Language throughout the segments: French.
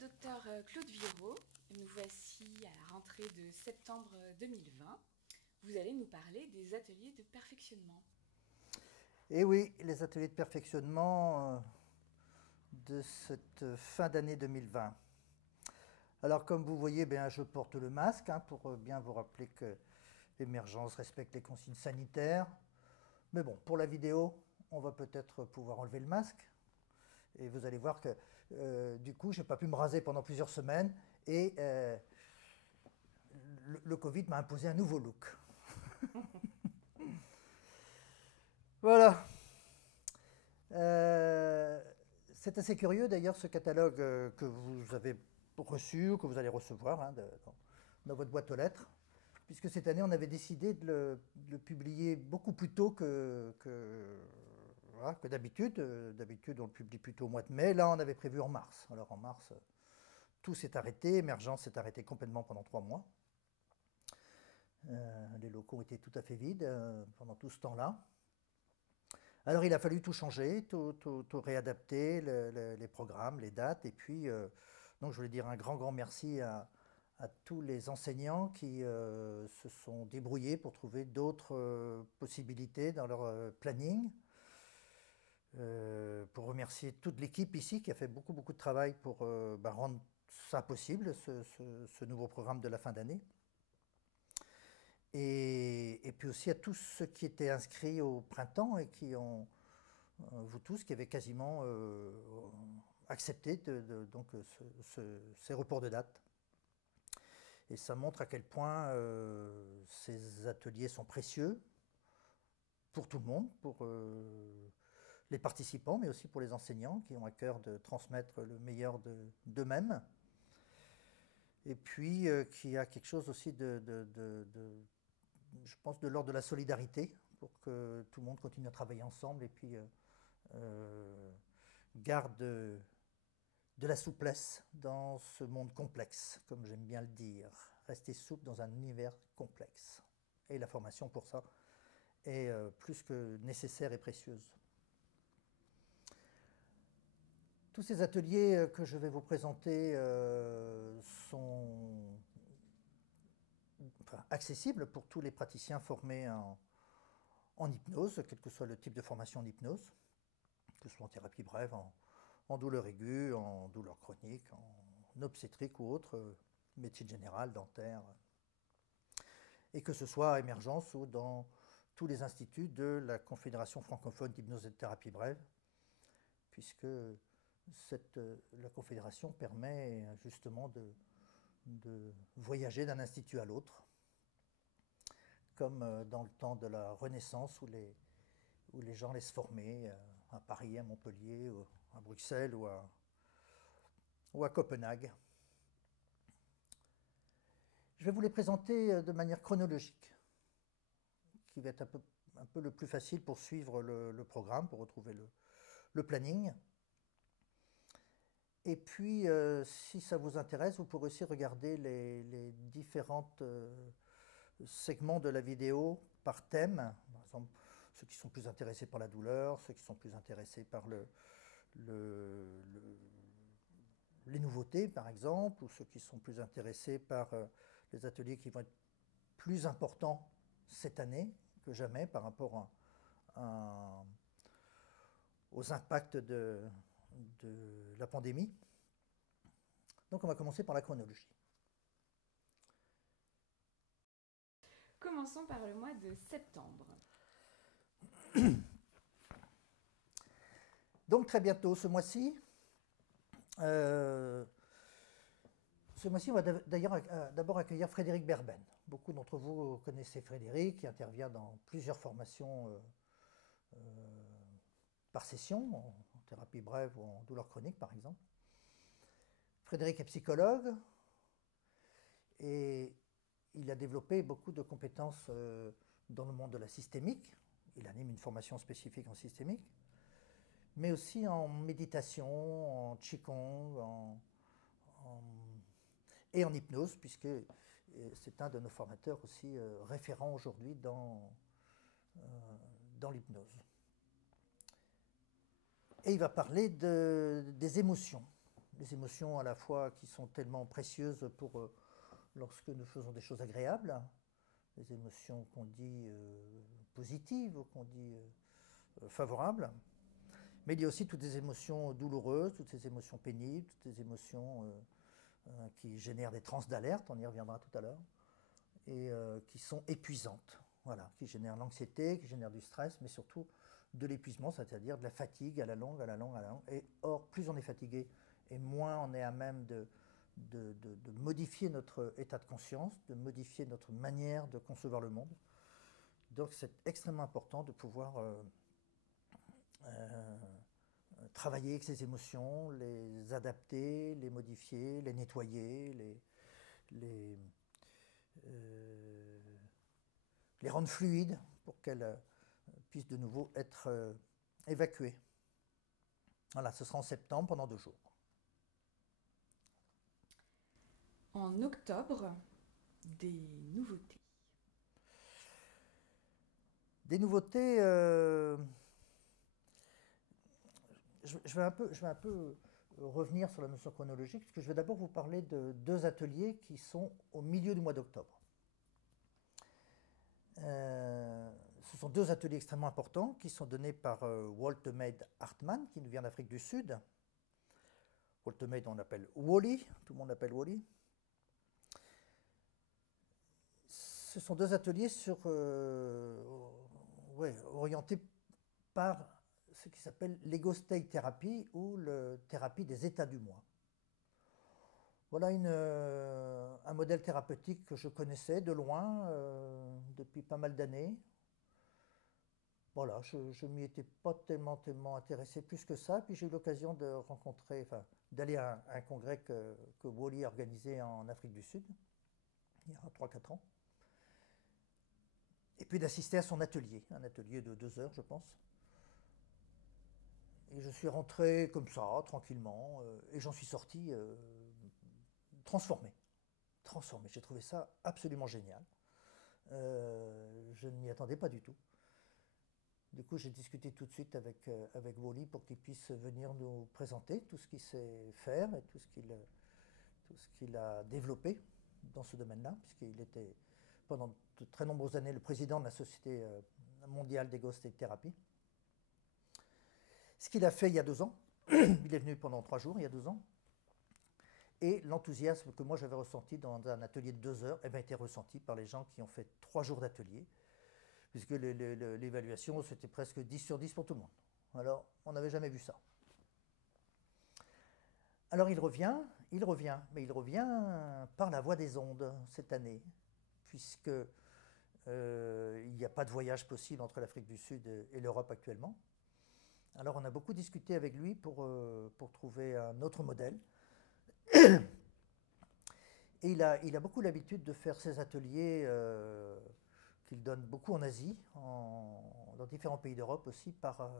docteur Claude Viraud. Nous voici à la rentrée de septembre 2020. Vous allez nous parler des ateliers de perfectionnement. Et oui, les ateliers de perfectionnement de cette fin d'année 2020. Alors comme vous voyez, je porte le masque pour bien vous rappeler que l'émergence respecte les consignes sanitaires. Mais bon, pour la vidéo, on va peut-être pouvoir enlever le masque. Et vous allez voir que du coup, je n'ai pas pu me raser pendant plusieurs semaines et le Covid m'a imposé un nouveau look. Voilà. C'est assez curieux d'ailleurs ce catalogue que vous avez reçu ou que vous allez recevoir dans votre boîte aux lettres, puisque cette année on avait décidé de le publier beaucoup plus tôt voilà, que d'habitude. D'habitude on le publie plutôt au mois de mai, là on avait prévu en mars. Alors en mars tout s'est arrêté, Émergence s'est arrêté complètement pendant 3 mois. Les locaux étaient tout à fait vides pendant tout ce temps-là. Alors il a fallu tout changer, tout réadapter, les programmes, les dates. Et puis, donc je voulais dire un grand merci à tous les enseignants qui se sont débrouillés pour trouver d'autres possibilités dans leur planning. Pour remercier toute l'équipe ici qui a fait beaucoup de travail pour rendre ça possible, ce nouveau programme de la fin d'année. Et puis aussi à tous ceux qui étaient inscrits au printemps et qui ont, vous tous, qui avez quasiment accepté donc, ces reports de date. Et ça montre à quel point ces ateliers sont précieux pour tout le monde, pour les participants, mais aussi pour les enseignants qui ont à cœur de transmettre le meilleur d'eux-mêmes. Et puis qui a quelque chose aussi je pense, de l'ordre de la solidarité, pour que tout le monde continue à travailler ensemble et puis garde de la souplesse dans ce monde complexe, comme j'aime bien le dire. Rester souple dans un univers complexe. Et la formation, pour ça, est plus que nécessaire et précieuse. Tous ces ateliers que je vais vous présenter sont accessibles pour tous les praticiens formés en hypnose, quel que soit le type de formation en hypnose, que ce soit en thérapie brève, en douleur aiguë, en douleur chronique, en obstétrique ou autre, médecine générale, dentaire, et que ce soit à Émergence ou dans tous les instituts de la Confédération francophone d'hypnose et de thérapie brève, puisque la Confédération permet justement de voyager d'un institut à l'autre, comme dans le temps de la Renaissance où les gens allaient se former à Paris, à Montpellier, à Bruxelles ou à Copenhague. Je vais vous les présenter de manière chronologique, qui va être un peu le plus facile pour suivre le programme, pour retrouver le planning. Et puis, si ça vous intéresse, vous pourrez aussi regarder les différents segments de la vidéo par thème. Par exemple, ceux qui sont plus intéressés par la douleur, ceux qui sont plus intéressés par les nouveautés, par exemple, ou ceux qui sont plus intéressés par les ateliers qui vont être plus importants cette année que jamais par rapport aux impacts de la pandémie. Donc on va commencer par la chronologie. Commençons par le mois de septembre. Donc très bientôt, ce mois-ci, on va d'ailleurs d'abord accueillir Frédéric Berben. Beaucoup d'entre vous connaissez Frédéric, qui intervient dans plusieurs formations par session, en thérapie brève ou en douleur chronique par exemple. Frédéric est psychologue et il a développé beaucoup de compétences dans le monde de la systémique. Il anime une formation spécifique en systémique, mais aussi en méditation, en qigong, et en hypnose, puisque c'est un de nos formateurs aussi référents aujourd'hui dans l'hypnose. Et il va parler des émotions. les émotions à la fois qui sont tellement précieuses pour lorsque nous faisons des choses agréables, les émotions qu'on dit positives, qu'on dit favorables, mais il y a aussi toutes les émotions douloureuses, toutes ces émotions pénibles, toutes les émotions qui génèrent des transes d'alerte, on y reviendra tout à l'heure, et qui sont épuisantes, voilà, qui génèrent l'anxiété, qui génèrent du stress, mais surtout de l'épuisement, c'est-à-dire de la fatigue à la longue, à la longue, à la longue. Et or, plus on est fatigué, et moins on est à même de modifier notre état de conscience, de modifier notre manière de concevoir le monde. Donc c'est extrêmement important de pouvoir travailler avec ces émotions, les adapter, les modifier, les nettoyer, les rendre fluides pour qu'elles puissent de nouveau être évacuées. Voilà, ce sera en septembre pendant 2 jours. En octobre, des nouveautés. Des nouveautés, je vais un peu revenir sur la notion chronologique, parce que je vais d'abord vous parler de 2 ateliers qui sont au milieu du mois d'octobre. Ce sont 2 ateliers extrêmement importants qui sont donnés par Woltemeid Hartmann, qui nous vient d'Afrique du Sud. Woltemeid, on l'appelle Wally, tout le monde l'appelle Wally. Ce sont 2 ateliers orientés par ce qui s'appelle l'ego state therapy ou la thérapie des états du moi. Voilà un modèle thérapeutique que je connaissais de loin depuis pas mal d'années. Voilà, je ne m'y étais pas tellement intéressé plus que ça. Puis j'ai eu l'occasion de d'aller à un congrès que Wally a organisé en Afrique du Sud, il y a 3-4 ans. Et puis d'assister à son atelier, un atelier de 2 heures, je pense. Et je suis rentré comme ça, tranquillement, et j'en suis sorti transformé. J'ai trouvé ça absolument génial. Je ne m'y attendais pas du tout. Du coup, j'ai discuté tout de suite avec Wally pour qu'il puisse venir nous présenter tout ce qu'il sait faire et tout ce qu'il a développé dans ce domaine-là, puisqu'il était pendant de très nombreuses années le président de la Société mondiale d'Ego State Therapy. Ce qu'il a fait il y a 2 ans, il est venu pendant 3 jours il y a 2 ans, et l'enthousiasme que moi j'avais ressenti dans un atelier de 2 heures a été ressenti par les gens qui ont fait 3 jours d'atelier, puisque l'évaluation c'était presque 10 sur 10 pour tout le monde. Alors on n'avait jamais vu ça. Alors il revient, mais il revient par la voie des ondes cette année, puisque il n'y a pas de voyage possible entre l'Afrique du Sud et l'Europe actuellement. Alors on a beaucoup discuté avec lui pour trouver un autre modèle. Et il a beaucoup l'habitude de faire ses ateliers qu'il donne beaucoup en Asie, dans différents pays d'Europe aussi, par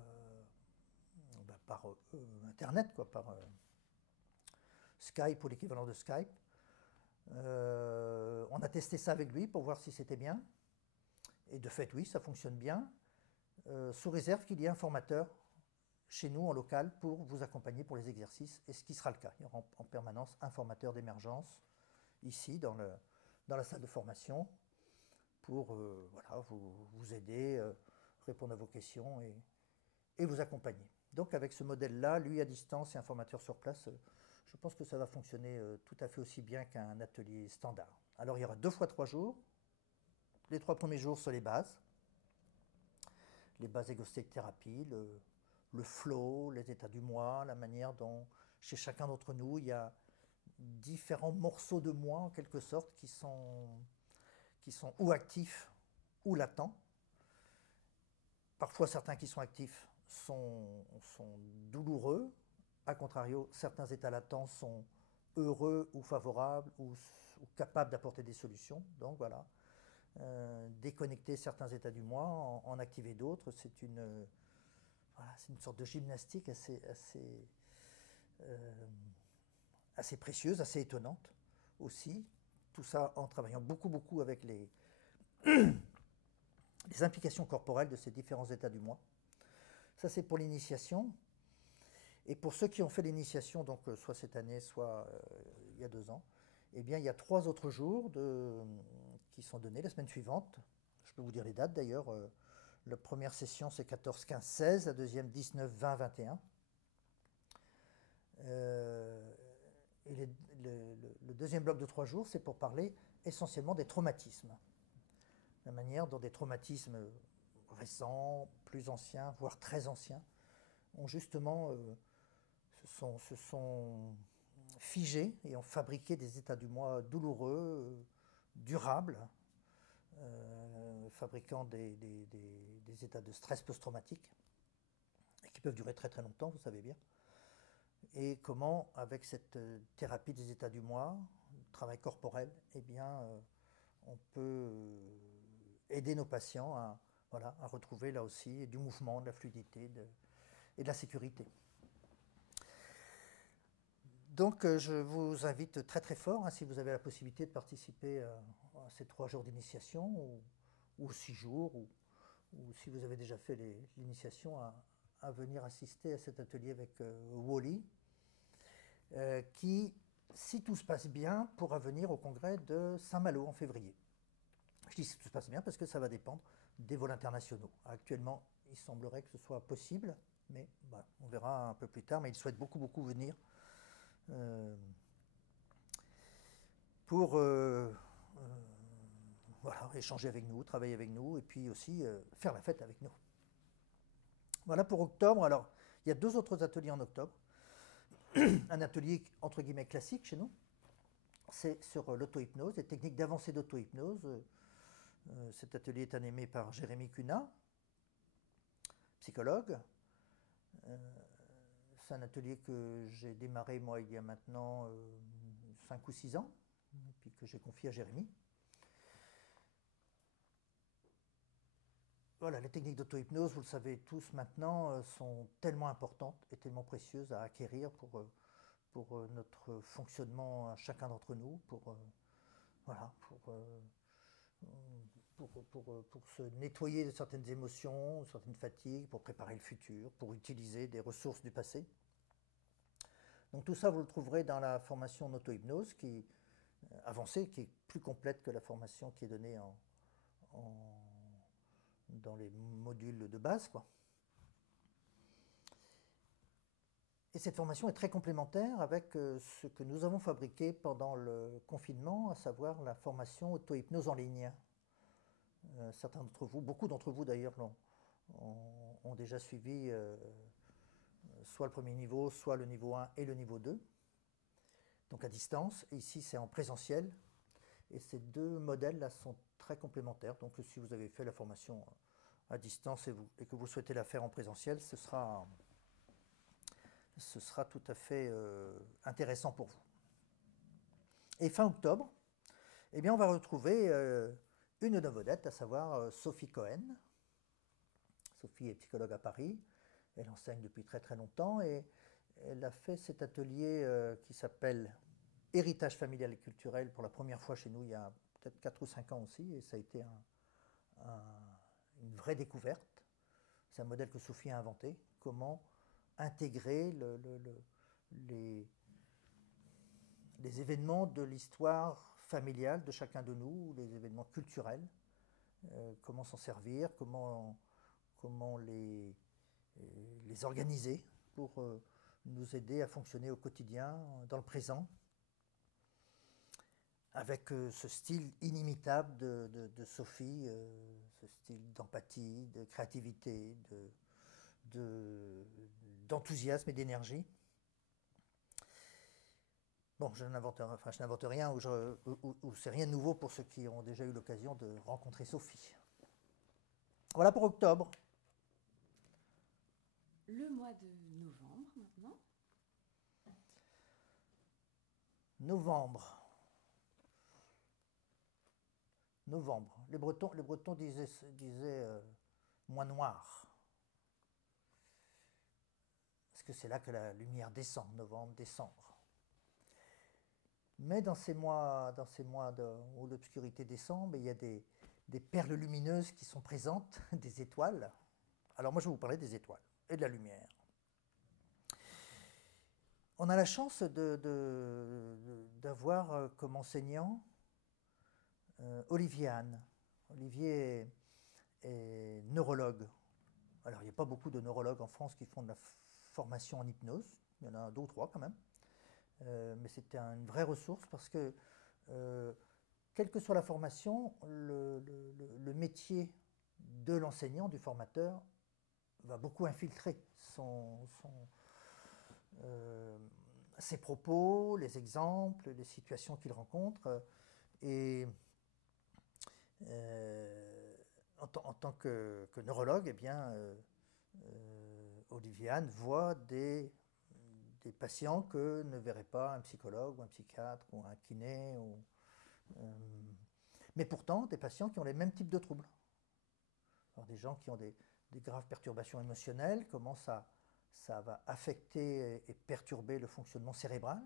Internet, quoi, par Skype ou l'équivalent de Skype. On a testé ça avec lui pour voir si c'était bien. Et de fait, oui, ça fonctionne bien, sous réserve qu'il y ait un formateur chez nous en local pour vous accompagner pour les exercices, et ce qui sera le cas. Il y aura en permanence un formateur d'émergence ici dans la salle de formation pour vous aider, répondre à vos questions et vous accompagner. Donc avec ce modèle-là, lui à distance et un formateur sur place, je pense que ça va fonctionner tout à fait aussi bien qu'un atelier standard. Alors il y aura 2 fois 3 jours. Les 3 premiers jours sur les bases Ego State Therapy, le flow, les états du moi, la manière dont chez chacun d'entre nous il y a différents morceaux de moi en quelque sorte qui sont ou actifs ou latents. Parfois certains qui sont actifs sont douloureux, a contrario certains états latents sont heureux ou favorables ou capables d'apporter des solutions. Donc voilà, déconnecter certains états du moi, en activer d'autres, c'est une sorte de gymnastique assez précieuse, assez étonnante aussi. Tout ça en travaillant beaucoup avec les implications corporelles de ces différents états du moi. Ça c'est pour l'initiation. Et pour ceux qui ont fait l'initiation, donc soit cette année, soit il y a 2 ans, eh bien, il y a 3 autres jours qui sont donnés la semaine suivante. Je peux vous dire les dates d'ailleurs. La première session, c'est 14, 15, 16. La deuxième, 19, 20, 21. Et le deuxième bloc de 3 jours, c'est pour parler essentiellement des traumatismes. La manière dont des traumatismes récents, plus anciens, voire très anciens, ont justement se sont figés et ont fabriqué des états du moi douloureux, durables, fabriquant des états de stress post-traumatique, et qui peuvent durer très très longtemps, vous savez bien. Et comment, avec cette thérapie des états du moi, travail corporel, eh bien, on peut aider nos patients à retrouver là aussi du mouvement, de la fluidité et de la sécurité. Donc je vous invite très très fort, si vous avez la possibilité de participer à ces 3 jours d'initiation, ou 6 jours, ou si vous avez déjà fait l'initiation, à venir assister à cet atelier avec Wally, qui, si tout se passe bien, pourra venir au congrès de Saint-Malo en février. Je dis si tout se passe bien parce que ça va dépendre des vols internationaux. Actuellement, il semblerait que ce soit possible, mais voilà, on verra un peu plus tard, mais il souhaite beaucoup venir pour échanger avec nous, travailler avec nous, et puis aussi faire la fête avec nous. Voilà pour octobre. Alors, il y a 2 autres ateliers en octobre. Un atelier entre guillemets classique chez nous, c'est sur l'auto-hypnose, les techniques d'avancée d'auto-hypnose. Cet atelier est animé par Jérémy Cunat, psychologue. C'est un atelier que j'ai démarré moi il y a maintenant 5 ou 6 ans, puis que j'ai confié à Jérémy. Voilà, les techniques d'auto-hypnose, vous le savez tous maintenant, sont tellement importantes et tellement précieuses à acquérir pour notre fonctionnement à chacun d'entre nous, pour se nettoyer de certaines émotions, certaines fatigues, pour préparer le futur, pour utiliser des ressources du passé. Donc tout ça, vous le trouverez dans la formation en auto-hypnose avancée, qui est plus complète que la formation qui est donnée dans les modules de base, quoi. Et cette formation est très complémentaire avec ce que nous avons fabriqué pendant le confinement, à savoir la formation auto-hypnose en ligne. Certains d'entre vous, beaucoup d'entre vous d'ailleurs, ont déjà suivi soit le premier niveau, soit le niveau 1 et le niveau 2, donc à distance. Et ici, c'est en présentiel. Et ces 2 modèles-là sont très complémentaires. Donc si vous avez fait la formation à distance et que vous souhaitez la faire en présentiel, ce sera tout à fait intéressant pour vous. Et fin octobre, eh bien, on va retrouver une de nos vedettes, à savoir Sophie Cohen. Sophie est psychologue à Paris. Elle enseigne depuis très très longtemps et elle a fait cet atelier qui s'appelle Héritage familial et culturel pour la première fois chez nous il y a peut-être 4 ou 5 ans aussi, et ça a été une vraie découverte. C'est un modèle que Sophie a inventé, comment intégrer les événements de l'histoire familiale de chacun de nous, les événements culturels, comment s'en servir, comment les organiser pour nous aider à fonctionner au quotidien, dans le présent, avec ce style inimitable de Sophie, ce style d'empathie, de créativité, d'enthousiasme et d'énergie. Bon, je n'invente rien, ou c'est rien de nouveau pour ceux qui ont déjà eu l'occasion de rencontrer Sophie. Voilà pour octobre. Le mois de novembre maintenant. Novembre. Les Bretons disaient mois noir. Parce que c'est là que la lumière descend, novembre, décembre. Mais dans ces mois où l'obscurité descend, il y a des perles lumineuses qui sont présentes, des étoiles. Alors moi je vais vous parler des étoiles et de la lumière. On a la chance d'avoir comme enseignant Olivier Hahn. Olivier est neurologue. Alors, il n'y a pas beaucoup de neurologues en France qui font de la formation en hypnose. Il y en a 2 ou 3 quand même. Mais c'était une vraie ressource parce que, quelle que soit la formation, le métier de l'enseignant, du formateur, va beaucoup infiltrer ses propos, les exemples, les situations qu'il rencontre. Et en tant que neurologue, eh bien, Olivier Hahn voit des patients que ne verrait pas un psychologue ou un psychiatre ou un kiné. Mais pourtant, des patients qui ont les mêmes types de troubles. Alors, des gens qui ont des graves perturbations émotionnelles, comment ça va affecter et perturber le fonctionnement cérébral,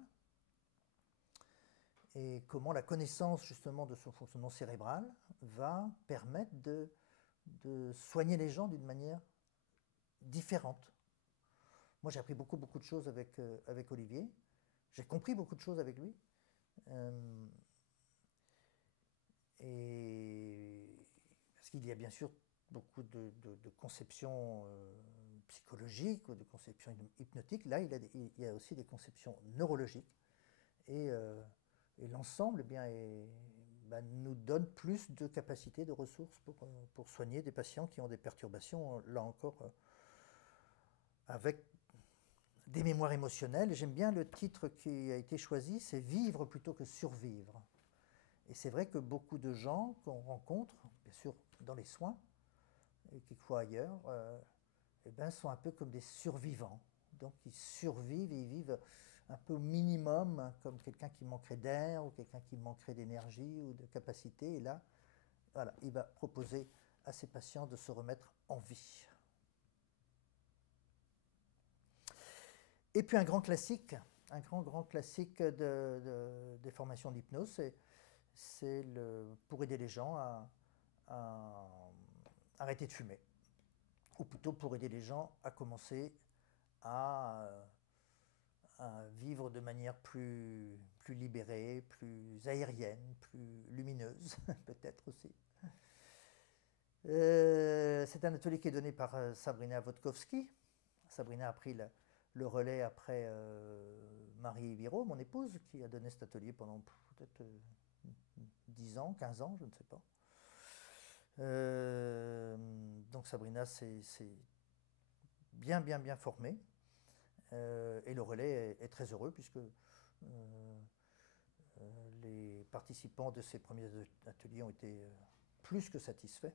et comment la connaissance justement de son fonctionnement cérébral va permettre de soigner les gens d'une manière différente. Moi, j'ai appris beaucoup de choses avec Olivier. J'ai compris beaucoup de choses avec lui. Et parce qu'il y a bien sûr beaucoup de conceptions psychologiques ou de conceptions hypnotiques. Là, il y a aussi des conceptions neurologiques. Et l'ensemble, eh bien, nous donne plus de capacités, de ressources pour soigner des patients qui ont des perturbations, là encore, avec des mémoires émotionnelles. J'aime bien le titre qui a été choisi, c'est « Vivre plutôt que survivre ». Et c'est vrai que beaucoup de gens qu'on rencontre, bien sûr dans les soins, et quelquefois ailleurs, eh ben, sont un peu comme des survivants. Donc ils survivent et ils vivent un peu au minimum, comme quelqu'un qui manquerait d'air ou quelqu'un qui manquerait d'énergie ou de capacité. Et là, voilà, il va proposer à ses patients de se remettre en vie. Et puis un grand classique, un grand classique des formations d'hypnose, c'est pour aider les gens à arrêter de fumer. Ou plutôt pour aider les gens à commencer à vivre de manière plus libérée, plus aérienne, plus lumineuse, peut-être aussi. C'est un atelier qui est donné par Sabrina Wodkowski. Sabrina a pris le relais après Marie Viro, mon épouse, qui a donné cet atelier pendant peut-être 10 ans, 15 ans, je ne sais pas. Donc Sabrina s'est bien formée. Et le relais est très heureux puisque les participants de ces premiers ateliers ont été plus que satisfaits.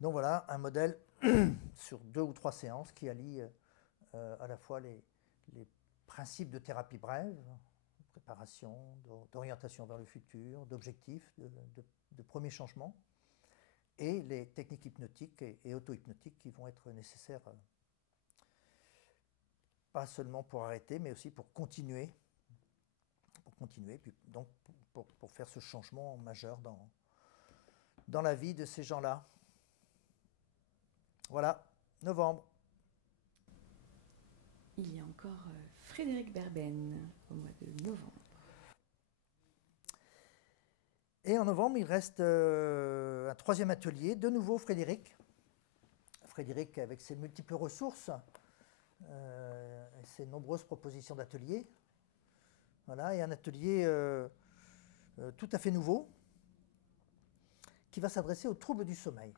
Donc voilà, un modèle sur 2 ou 3 séances qui allie à la fois les principes de thérapie brève, préparation, d'orientation vers le futur, d'objectifs, de premiers changements, et les techniques hypnotiques et auto-hypnotiques qui vont être nécessaires, pas seulement pour arrêter, mais aussi pour continuer, puis donc pour faire ce changement majeur dans la vie de ces gens-là. Voilà, novembre. Il y a encore Frédéric Berben au mois de novembre. Et en novembre, il reste un 3e atelier, de nouveau Frédéric. Frédéric avec ses multiples ressources, et ses nombreuses propositions d'ateliers. Voilà, et un atelier tout à fait nouveau qui va s'adresser aux troubles du sommeil.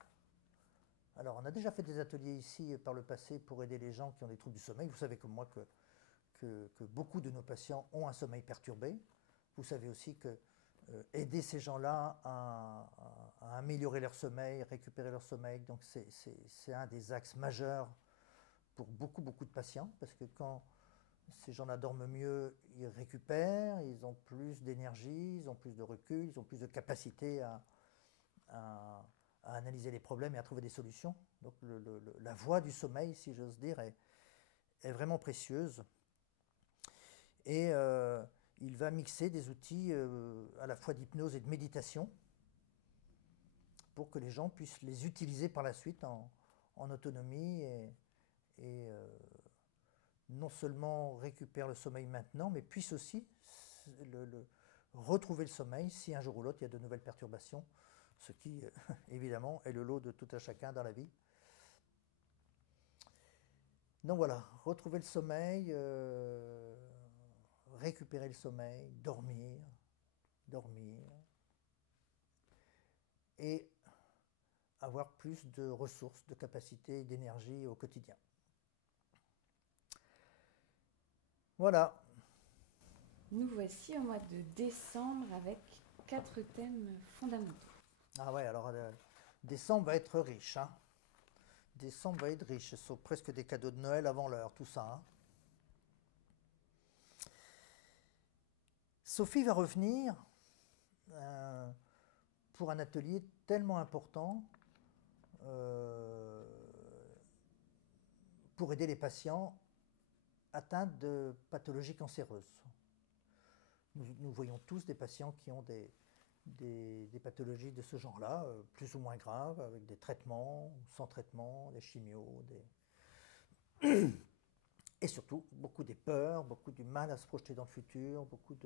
Alors, on a déjà fait des ateliers ici par le passé pour aider les gens qui ont des troubles du sommeil. Vous savez comme moi que beaucoup de nos patients ont un sommeil perturbé. Vous savez aussi que aider ces gens-là à améliorer leur sommeil, récupérer leur sommeil, donc c'est un des axes majeurs pour beaucoup de patients, parce que quand ces gens-là dorment mieux, ils récupèrent, ils ont plus d'énergie, ils ont plus de recul, ils ont plus de capacité à analyser les problèmes et à trouver des solutions. Donc la voie du sommeil, si j'ose dire, est vraiment précieuse. Et il va mixer des outils à la fois d'hypnose et de méditation pour que les gens puissent les utiliser par la suite en autonomie et non seulement récupère le sommeil maintenant, mais puisse aussi retrouver le sommeil si un jour ou l'autre il y a de nouvelles perturbations, ce qui évidemment est le lot de tout un chacun dans la vie. Donc voilà, retrouver le sommeil, récupérer le sommeil, dormir, et avoir plus de ressources, de capacités, d'énergie au quotidien. Voilà. Nous voici au mois de décembre avec 4 thèmes fondamentaux. Ah ouais, alors décembre va être riche. Hein. Décembre va être riche. Ce sont presque des cadeaux de Noël avant l'heure, tout ça. Hein. Sophie va revenir pour un atelier tellement important pour aider les patients atteints de pathologies cancéreuses. Nous voyons tous des patients qui ont des pathologies de ce genre-là, plus ou moins graves, avec des traitements, sans traitement, des chimios, et surtout beaucoup des peurs, beaucoup du mal à se projeter dans le futur, beaucoup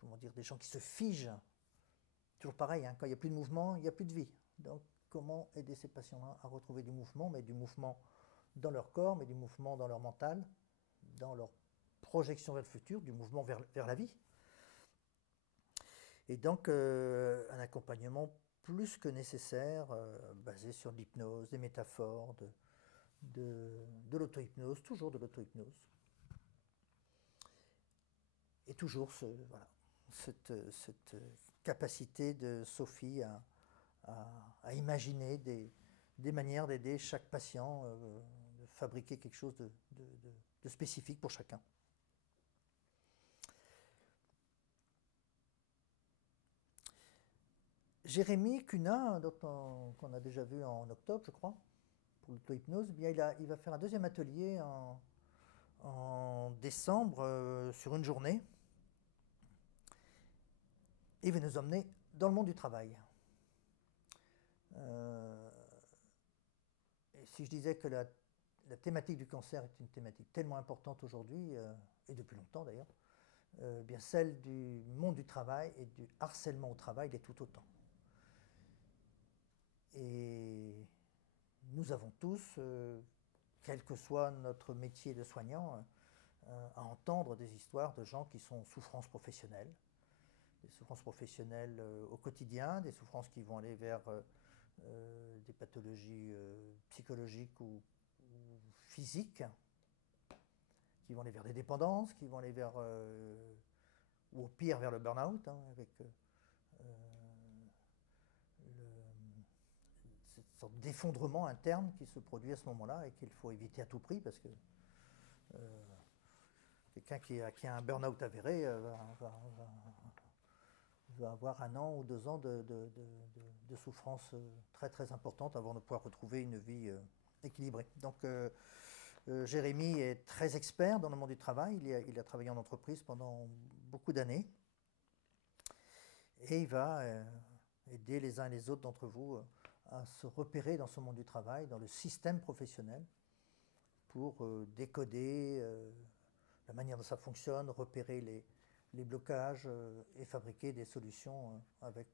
comment dire, des gens qui se figent. Toujours pareil, hein, quand il n'y a plus de mouvement, il n'y a plus de vie. Donc comment aider ces patients-là à retrouver du mouvement, mais du mouvement dans leur corps, mais du mouvement dans leur mental, dans leur projection vers le futur, du mouvement vers la vie. Et donc un accompagnement plus que nécessaire, basé sur l'hypnose, des métaphores, de l'auto-hypnose, toujours de l'auto-hypnose. Et toujours cette capacité de Sophie à imaginer des manières d'aider chaque patient, de fabriquer quelque chose de spécifique pour chacun. Jérémy Cunat, qu'on a déjà vu en octobre, je crois, pour l'auto-hypnose, bien il va faire un deuxième atelier en décembre sur une journée. Et il va nous emmener dans le monde du travail. Et si je disais que la thématique du cancer est une thématique tellement importante aujourd'hui, et depuis longtemps d'ailleurs, bien celle du monde du travail et du harcèlement au travail l'est tout autant. Et nous avons tous, quel que soit notre métier de soignant, à entendre des histoires de gens qui sont en souffrance professionnelle, des souffrances professionnelles au quotidien, des souffrances qui vont aller vers des pathologies psychologiques ou physiques, qui vont aller vers des dépendances, qui vont aller vers, ou au pire vers le burn-out, hein, avec cette sorte d'effondrement interne qui se produit à ce moment-là et qu'il faut éviter à tout prix parce que quelqu'un qui a un burn-out avéré va avoir 1 an ou 2 ans de souffrance très très importante avant de pouvoir retrouver une vie équilibrée. Donc Jérémy est très expert dans le monde du travail, il a travaillé en entreprise pendant beaucoup d'années et il va aider les uns et les autres d'entre vous à se repérer dans ce monde du travail, dans le système professionnel pour décoder la manière dont ça fonctionne, repérer les blocages et fabriquer des solutions avec,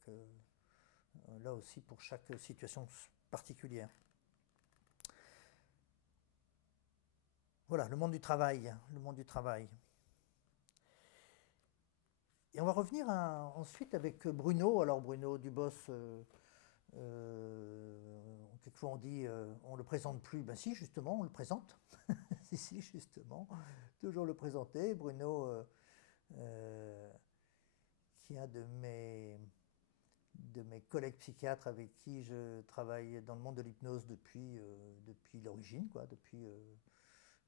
là aussi, pour chaque situation particulière. Voilà, le monde du travail, le monde du travail. Et on va revenir ensuite avec Bruno. Alors Bruno Dubos, quelquefois on dit on le présente plus. Ben si, justement, on le présente. si, justement, toujours le présenter. Bruno, qui est un de mes collègues psychiatres avec qui je travaille dans le monde de l'hypnose depuis l'origine, quoi, depuis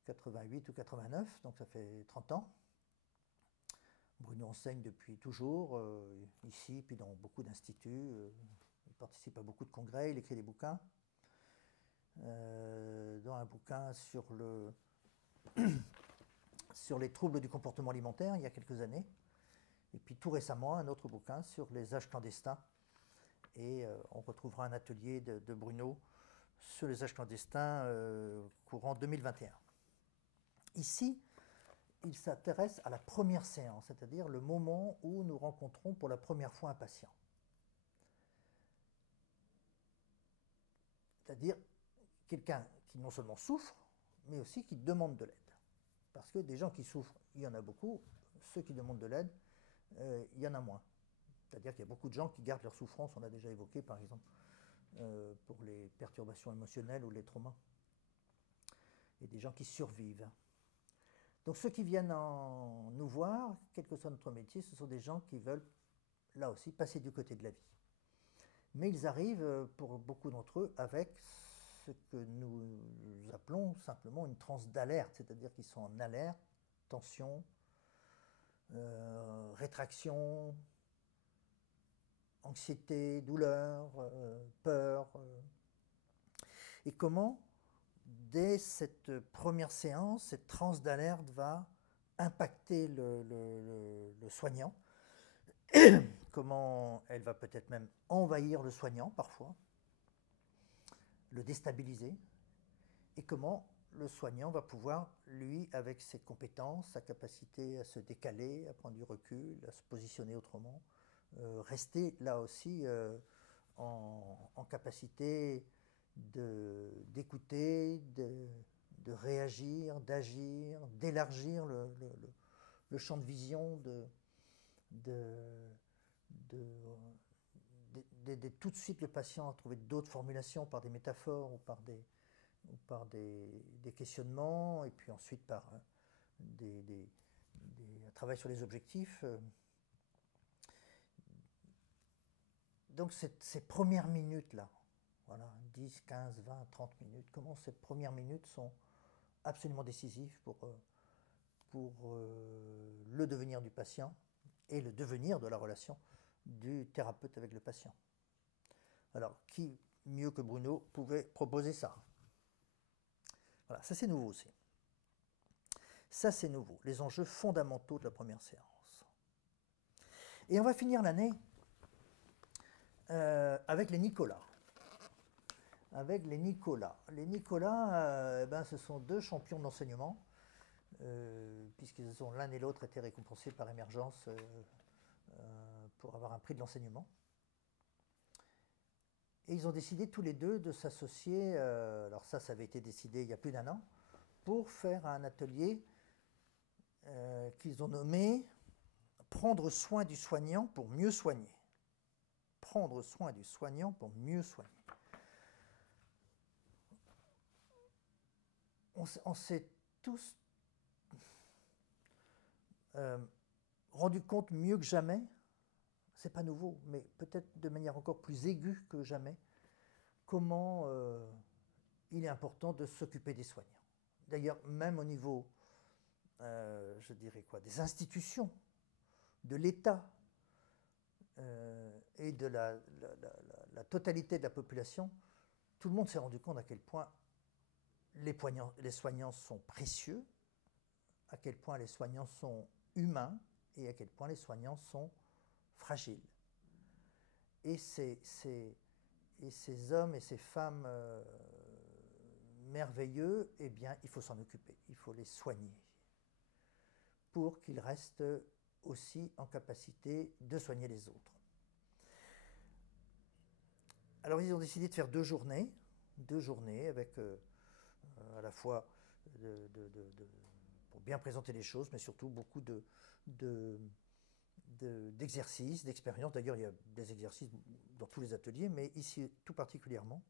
88 ou 89, donc ça fait 30 ans. Bruno enseigne depuis toujours, ici, puis dans beaucoup d'instituts. Il participe à beaucoup de congrès, il écrit des bouquins. Dans un bouquin sur les troubles du comportement alimentaire, il y a quelques années. Et puis tout récemment, un autre bouquin sur les âges clandestins. Et on retrouvera un atelier de Bruno sur les âges clandestins courant 2021. Ici, il s'intéresse à la première séance, c'est-à-dire le moment où nous rencontrons pour la première fois un patient. C'est-à-dire quelqu'un qui non seulement souffre, mais aussi qui demande de l'aide. Parce que des gens qui souffrent, il y en a beaucoup. Ceux qui demandent de l'aide, il y en a moins. C'est-à-dire qu'il y a beaucoup de gens qui gardent leur souffrance, on l'a déjà évoqué par exemple, pour les perturbations émotionnelles ou les traumas. Et des gens qui survivent. Donc ceux qui viennent nous voir, quel que soit notre métier, ce sont des gens qui veulent, là aussi, passer du côté de la vie. Mais ils arrivent, pour beaucoup d'entre eux, avec ce que nous appelons simplement une transe d'alerte, c'est-à-dire qu'ils sont en alerte, tension, rétraction, anxiété, douleur, peur. Et comment, dès cette première séance, cette transe d'alerte va impacter le soignant, comment elle va peut-être même envahir le soignant parfois, le déstabiliser, et comment le soignant va pouvoir, lui, avec ses compétences, sa capacité à se décaler, à prendre du recul, à se positionner autrement, rester là aussi en capacité d'écouter, de réagir, d'agir, d'élargir le champ de vision, d'aider tout de suite le patient à trouver d'autres formulations par des métaphores ou par des questionnements, et puis ensuite par un travail sur les objectifs. Donc ces premières minutes-là, voilà, 10, 15, 20, 30 minutes, comment ces premières minutes sont absolument décisives pour le devenir du patient et le devenir de la relation du thérapeute avec le patient. Alors, qui mieux que Bruno pouvait proposer ça? Voilà, ça c'est nouveau aussi. Ça c'est nouveau, les enjeux fondamentaux de la première séance. Et on va finir l'année avec les Nicolas. Avec les Nicolas. Les Nicolas, ce sont deux champions de l'enseignement, puisqu'ils ont l'un et l'autre été récompensés par Émergence pour avoir un prix de l'enseignement. Et ils ont décidé tous les deux de s'associer, alors ça avait été décidé il y a plus d'1 an, pour faire un atelier qu'ils ont nommé « Prendre soin du soignant pour mieux soigner ». Prendre soin du soignant pour mieux soigner. On s'est tous rendu compte mieux que jamais, c'est pas nouveau, mais peut-être de manière encore plus aiguë que jamais, comment il est important de s'occuper des soignants. D'ailleurs, même au niveau, je dirais quoi, des institutions, de l'État et de la totalité de la population, tout le monde s'est rendu compte à quel point les soignants sont précieux, à quel point les soignants sont humains et à quel point les soignants sont fragiles. Et ces hommes et ces femmes merveilleux, eh bien, il faut s'en occuper, il faut les soigner pour qu'ils restent aussi en capacité de soigner les autres. Alors, ils ont décidé de faire 2 journées avec à la fois pour bien présenter les choses, mais surtout beaucoup d'exercices, d'expériences. D'ailleurs, il y a des exercices dans tous les ateliers, mais ici tout particulièrement.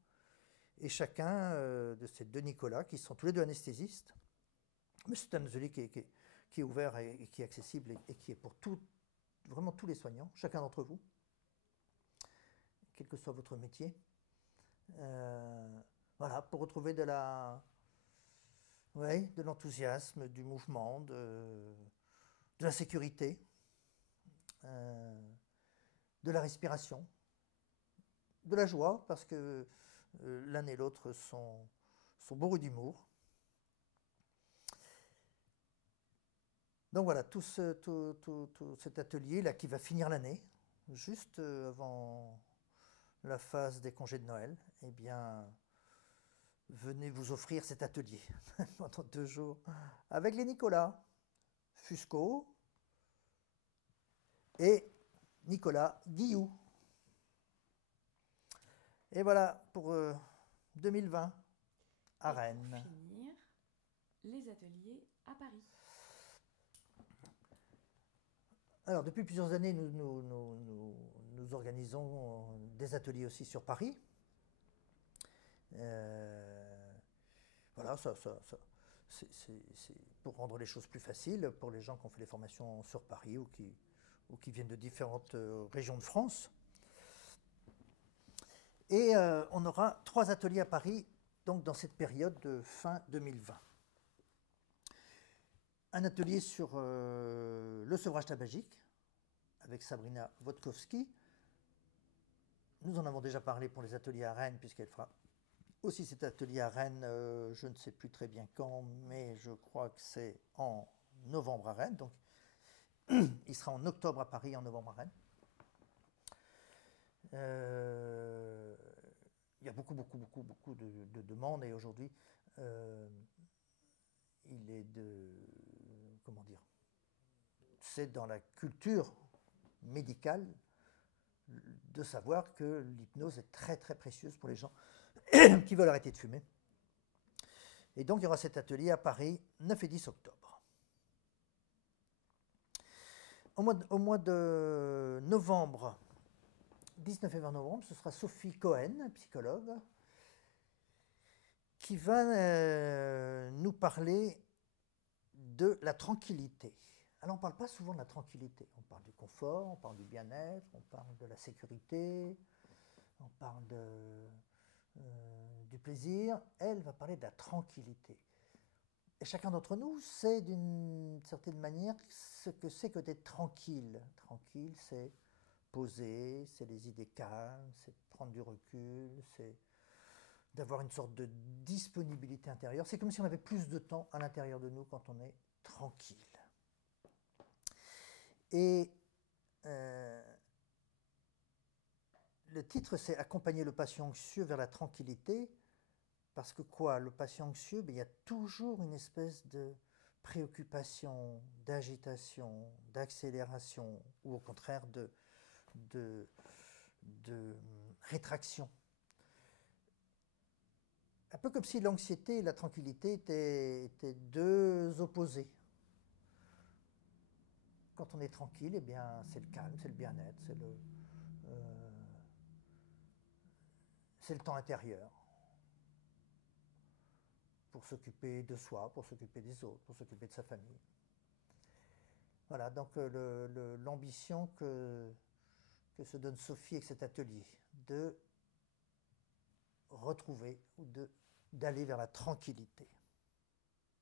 Et chacun de ces 2 Nicolas, qui sont tous les 2 anesthésistes, mais c'est un atelier qui est ouvert et qui est accessible et qui est pour vraiment tous les soignants, chacun d'entre vous, quel que soit votre métier. Voilà, pour retrouver de l'enthousiasme, du mouvement, de la sécurité, de la respiration, de la joie, parce que l'un et l'autre sont bourrus d'humour. Donc voilà, tout cet atelier-là qui va finir l'année, juste avant la phase des congés de Noël, eh bien, venez vous offrir cet atelier pendant 2 jours avec les Nicolas Fusco et Nicolas Guillou. Et voilà pour 2020 à Rennes. Pour finir, les ateliers à Paris. Alors, depuis plusieurs années, nous organisons des ateliers aussi sur Paris. Voilà, c'est pour rendre les choses plus faciles pour les gens qui ont fait les formations sur Paris ou qui viennent de différentes régions de France. Et on aura 3 ateliers à Paris, donc dans cette période de fin 2020. Un atelier sur le sevrage tabagique avec Sabrina Wodkowski. Nous en avons déjà parlé pour les ateliers à Rennes, puisqu'elle fera aussi cet atelier à Rennes, je ne sais plus très bien quand, mais je crois que c'est en novembre à Rennes. Donc, il sera en octobre à Paris, en novembre à Rennes. Il y a beaucoup de demandes et aujourd'hui, il est c'est dans la culture médicale de savoir que l'hypnose est très très précieuse pour les gens qui veulent arrêter de fumer. Et donc il y aura cet atelier à Paris, 9 et 10 octobre. Au mois de novembre, 19 et 20 novembre, ce sera Sophie Cohen, psychologue, qui va nous parler de la tranquillité. Alors on ne parle pas souvent de la tranquillité, on parle du confort, on parle du bien-être, on parle de la sécurité, on parle du plaisir. Elle va parler de la tranquillité. Et chacun d'entre nous sait d'une certaine manière ce que c'est que d'être tranquille. Tranquille, c'est poser, c'est les idées calmes, c'est prendre du recul, c'est d'avoir une sorte de disponibilité intérieure. C'est comme si on avait plus de temps à l'intérieur de nous quand on est tranquille. Et le titre, c'est « Accompagner le patient anxieux vers la tranquillité ». Parce que quoi, le patient anxieux, il y a toujours une espèce de préoccupation, d'agitation, d'accélération, ou au contraire de rétraction. Un peu comme si l'anxiété et la tranquillité étaient 2 opposés. Quand on est tranquille, eh bien, c'est le calme, c'est le bien-être, c'est le temps intérieur pour s'occuper de soi, pour s'occuper des autres, pour s'occuper de sa famille. Voilà, donc l'ambition que se donne Sophie avec cet atelier, de retrouver ou d'aller vers la tranquillité.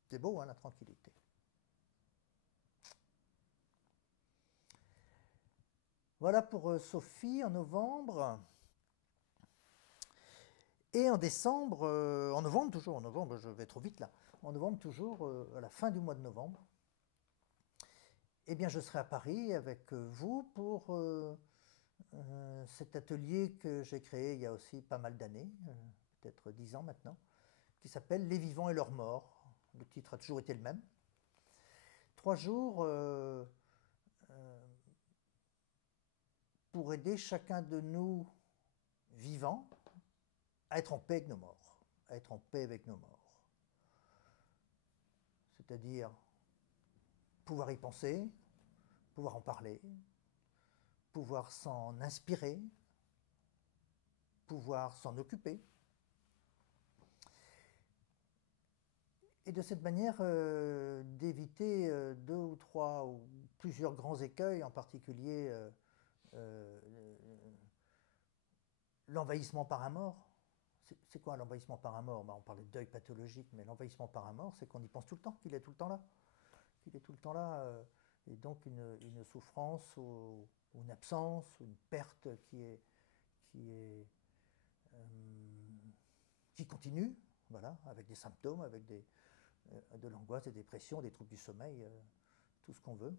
C'est beau, hein, la tranquillité. Voilà pour Sophie en novembre. Et en décembre, en novembre toujours, en novembre, je vais trop vite là, en novembre toujours, à la fin du mois de novembre, eh bien je serai à Paris avec vous pour cet atelier que j'ai créé il y a aussi pas mal d'années, peut-être 10 ans maintenant, qui s'appelle « Les vivants et leurs morts ». Le titre a toujours été le même. 3 jours pour aider chacun de nous vivants à être en paix avec nos morts, à être en paix avec nos morts. C'est-à-dire pouvoir y penser, pouvoir en parler, pouvoir s'en inspirer, pouvoir s'en occuper. Et de cette manière, d'éviter 2 ou 3 ou plusieurs grands écueils, en particulier l'envahissement par un mort. C'est quoi l'envahissement par un mort? On parle de deuil pathologique, mais l'envahissement par un mort, c'est qu'on y pense tout le temps, qu'il est tout le temps là. Qu'il est tout le temps là, et donc une souffrance ou une absence, ou une perte qui continue, voilà, avec des symptômes, avec de l'angoisse, des dépressions, des troubles du sommeil, tout ce qu'on veut.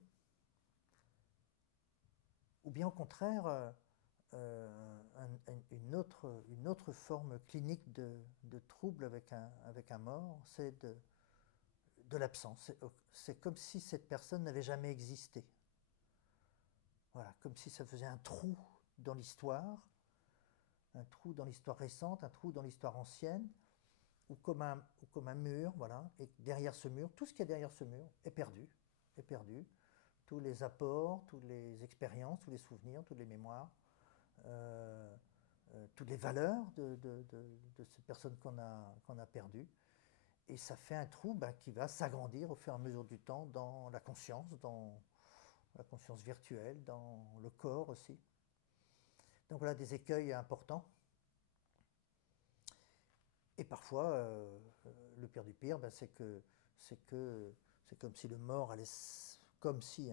Ou bien au contraire, une autre forme clinique de trouble avec un mort, c'est de l'absence. C'est comme si cette personne n'avait jamais existé. Voilà, comme si ça faisait un trou dans l'histoire récente, un trou dans l'histoire ancienne, ou comme un mur, voilà, et derrière ce mur, tout ce qu'il y a derrière ce mur est perdu, est perdu. Tous les apports, toutes les expériences, tous les souvenirs, toutes les mémoires, toutes les valeurs de ces personnes qu'on a perdues. Et ça fait un trou qui va s'agrandir au fur et à mesure du temps dans la conscience virtuelle, dans le corps aussi. Donc voilà des écueils importants. Et parfois, le pire du pire, c'est comme si le mort allait, comme si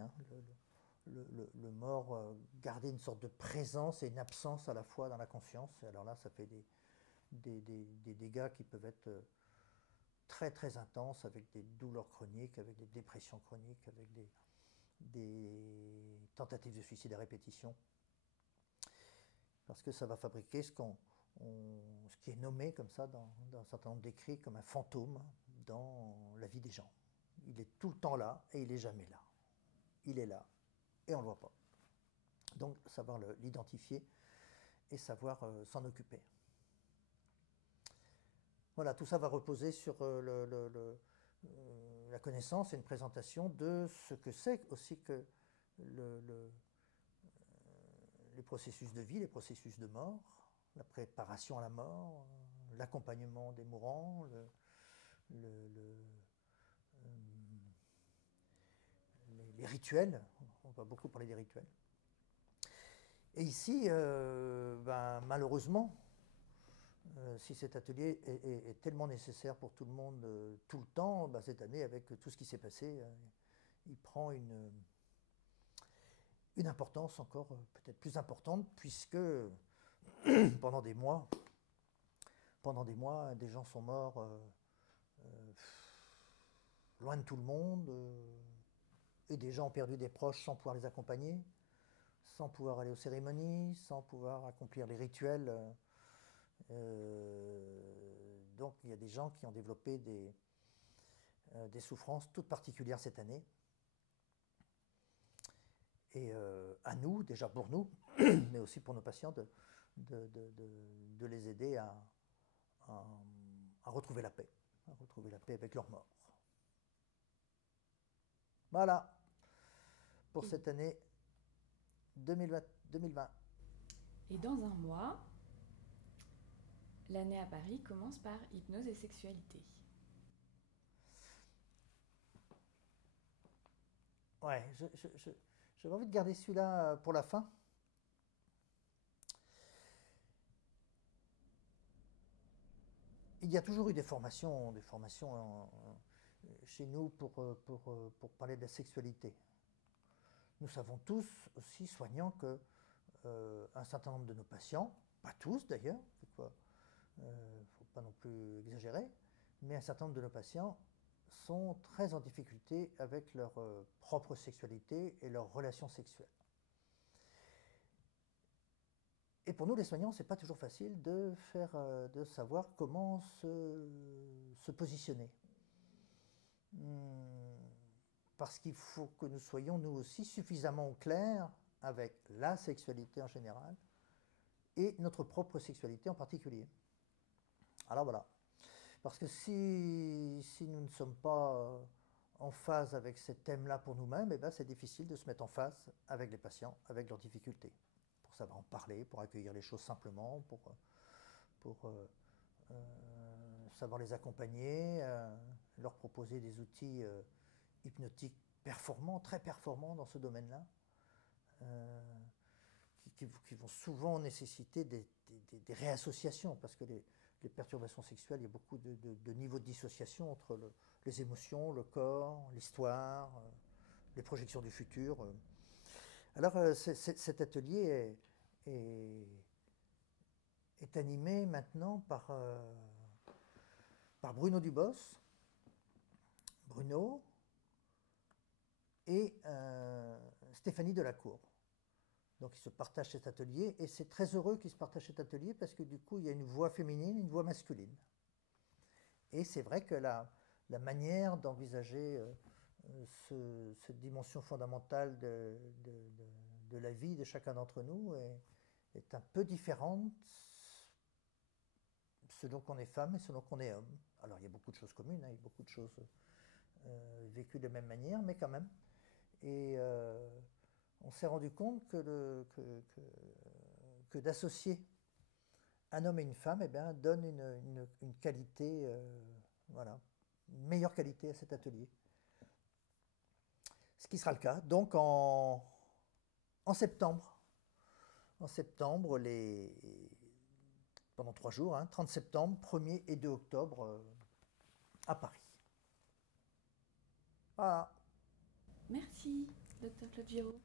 le mort gardait une sorte de présence et une absence à la fois dans la conscience. Et alors là, ça fait des dégâts qui peuvent être très très intenses, avec des douleurs chroniques, avec des dépressions chroniques, avec des tentatives de suicide à répétition. Parce que ça va fabriquer ce qui est nommé comme ça dans un certain nombre d'écrits comme un fantôme dans la vie des gens. Il est tout le temps là et il n'est jamais là. Il est là et on ne le voit pas. Donc savoir l'identifier et savoir s'en occuper. Voilà, tout ça va reposer sur la connaissance et une présentation de ce que c'est aussi que les processus de vie, les processus de mort, la préparation à la mort, l'accompagnement des mourants, les rituels. On va beaucoup parler des rituels. Et ici, malheureusement, si cet atelier est tellement nécessaire pour tout le monde tout le temps, cette année, avec tout ce qui s'est passé, il prend une importance encore peut-être plus importante, puisque pendant des mois, des gens sont morts loin de tout le monde, et des gens ont perdu des proches sans pouvoir les accompagner, sans pouvoir aller aux cérémonies, sans pouvoir accomplir les rituels. Donc il y a des gens qui ont développé des souffrances toutes particulières cette année. Et à nous, déjà pour nous, mais aussi pour nos patients, de les aider à retrouver la paix, avec leur mort. Voilà, pour cette année 2020. Et dans un mois, l'année à Paris commence par hypnose et sexualité. Ouais, j'avais envie de garder celui-là pour la fin. Il y a toujours eu des formations chez nous pour parler de la sexualité. Nous savons tous aussi, soignants, que un certain nombre de nos patients, pas tous d'ailleurs, il ne faut pas non plus exagérer, mais un certain nombre de nos patients sont très en difficulté avec leur propre sexualité et leurs relations sexuelles. Et pour nous, les soignants, ce n'est pas toujours facile de savoir comment se positionner. Parce qu'il faut que nous soyons, nous aussi, suffisamment au clair avec la sexualité en général et notre propre sexualité en particulier. Alors voilà. Parce que si nous ne sommes pas en phase avec ces thèmes-là pour nous-mêmes, c'est difficile de se mettre en face avec les patients, avec leurs difficultés. Pour savoir en parler, pour accueillir les choses simplement, pour savoir les accompagner, leur proposer des outils hypnotiques performants, très performants dans ce domaine-là, qui vont souvent nécessiter des réassociations, parce que les perturbations sexuelles, il y a beaucoup de niveaux de dissociation entre les émotions, le corps, l'histoire, les projections du futur. Alors cet atelier est animé maintenant par Bruno Dubos, Bruno, et Stéphanie Delacour. Donc ils se partagent cet atelier et c'est très heureux qu'ils se partagent cet atelier parce que du coup il y a une voix féminine et une voix masculine. Et c'est vrai que la manière d'envisager cette dimension fondamentale de la vie de chacun d'entre nous est un peu différente selon qu'on est femme et selon qu'on est homme. Alors il y a beaucoup de choses communes, hein, il y a beaucoup de choses vécues de la même manière, mais quand même. Et on s'est rendu compte que d'associer un homme et une femme, eh bien, donne une qualité, voilà, une meilleure qualité à cet atelier. Ce qui sera le cas donc en septembre. En septembre, pendant 3 jours, hein, 30 septembre, 1er et 2 octobre, à Paris. Voilà. Merci, Dr Claude Giraud.